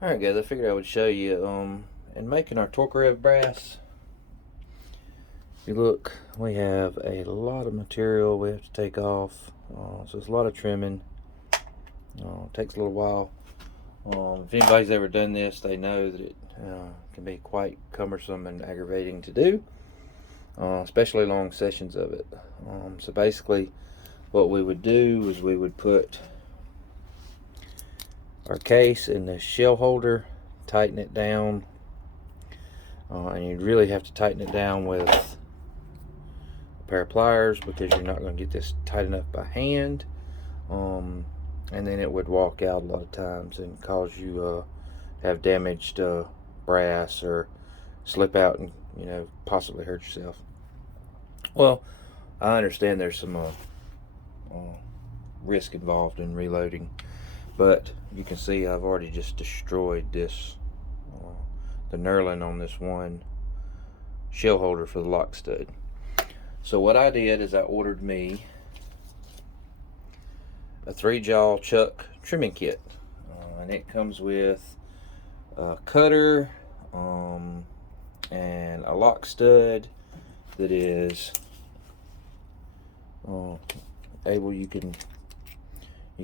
Alright guys, I figured I would show you in making our tokarev brass. If you look, we have a lot of material we have to take off, so it's a lot of trimming. It takes a little while. If anybody's ever done this, they know that it can be quite cumbersome and aggravating to do, especially long sessions of it. So basically what we would do is we would put our case in the shell holder, tighten it down, and you really have to tighten it down with a pair of pliers because you're not going to get this tight enough by hand, and then it would walk out a lot of times and cause you to have damaged brass or slip out and possibly hurt yourself. Well, I understand there's some risk involved in reloading, but you can see I've already just destroyed this the knurling on this one shell holder for the lock stud. So what I did is I ordered me a 3-jaw chuck trimming kit, and it comes with a cutter and a lock stud that is able, you can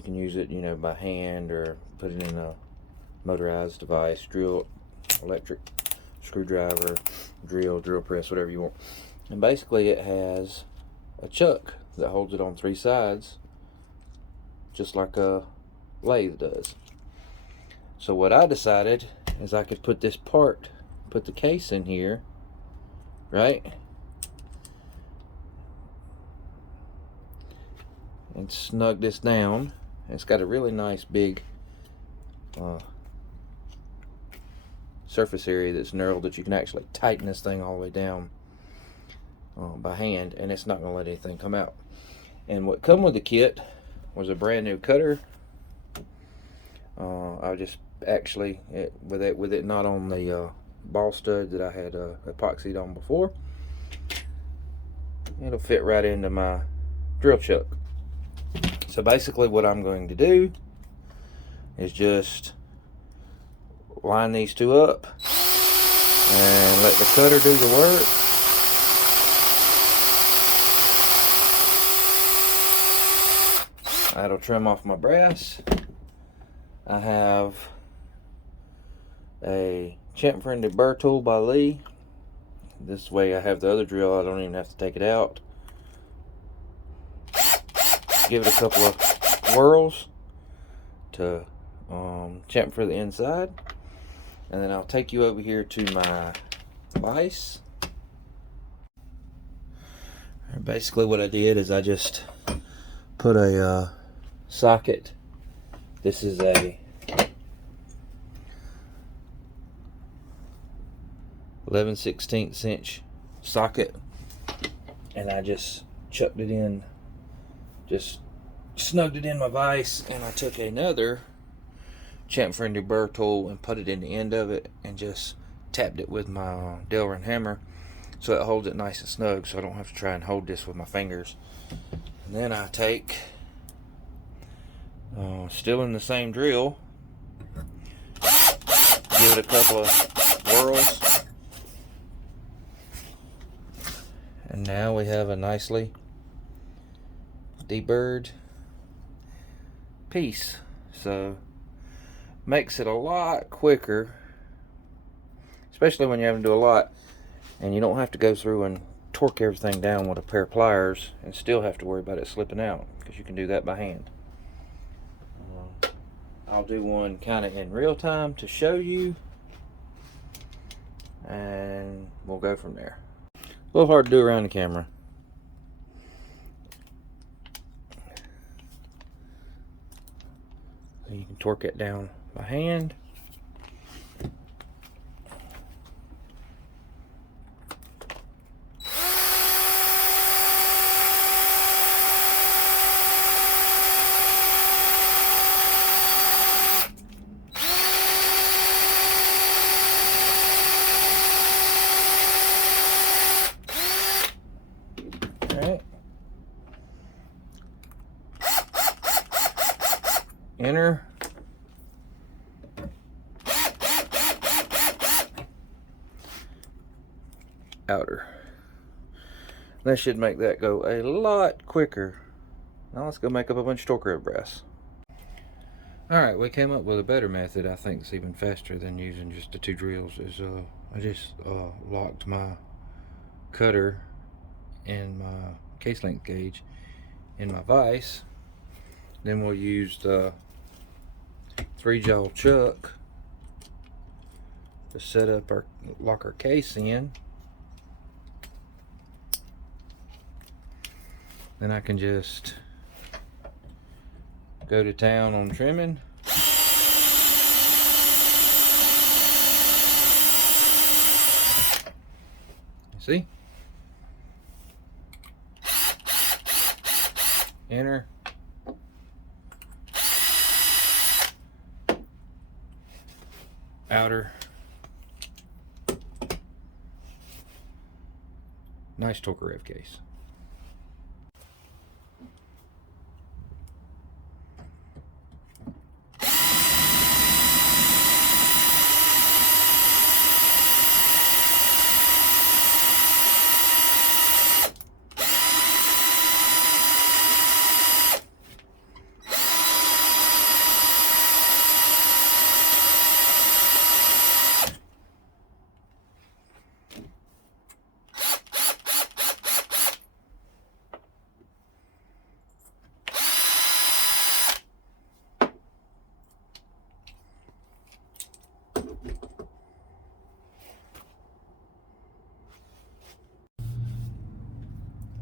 use it by hand or put it in a motorized device, drill, electric screwdriver, drill press, whatever you want. And basically it has a chuck that holds it on 3 sides, just like a lathe does. So what I decided is I could put this part, put the case in here, right, and snug this down. It's got a really nice big surface area that's knurled that you can actually tighten this thing all the way down by hand, and it's not going to let anything come out. And what come with the kit was a brand new cutter. I just actually, with it not on the ball stud that I had epoxied on before, it'll fit right into my drill chuck. So basically what I'm going to do is just line these two up and let the cutter do the work. That'll trim off my brass. I have a chamfer and deburr tool by Lee. This way I have the other drill, I don't even have to take it out. Give it a couple of whirls to chamfer the inside, and then I'll take you over here to my vise. Basically what I did is I just put a socket. This is a 11/16 inch socket, and I just chucked it in, just snugged it in my vise, and I took another chamfer and deburr tool and put it in the end of it and just tapped it with my deburring hammer so it holds it nice and snug, so I don't have to try and hold this with my fingers. And then I take, still in the same drill, give it a couple of whirls, and now we have a nicely deburred piece. So makes it a lot quicker, especially when you're having to do a lot and you don't have to go through and torque everything down with a pair of pliers and still have to worry about it slipping out, because you can do that by hand. I'll do one kind of in real time to show you, and we'll go from there. A little hard to do around the camera. So you can torque it down by hand. Alright. Enter. outer. That should make that go a lot quicker. Now let's go make up a bunch of tokarev brass. Alright, we came up with a better method. I think it's even faster than using just the 2 drills. I just locked my cutter and my case length gauge in my vise. Then we'll use the 3-jaw chuck to set up lock our case in. Then I can just go to town on trimming. See? Inner. Outer. Nice tokarev case.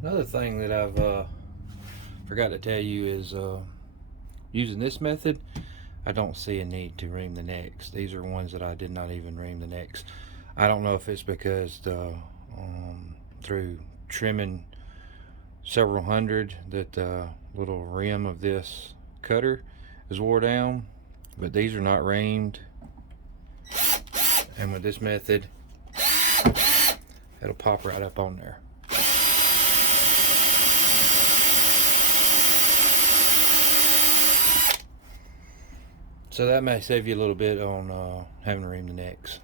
Another thing that I've forgot to tell you is using this method, I don't see a need to ream the necks. These are ones that I did not even ream the necks. I don't know if it's because through trimming several hundred that the little rim of this cutter is wore down, but these are not reamed, and with this method it'll pop right up on there. So that may save you a little bit on having to ream the necks.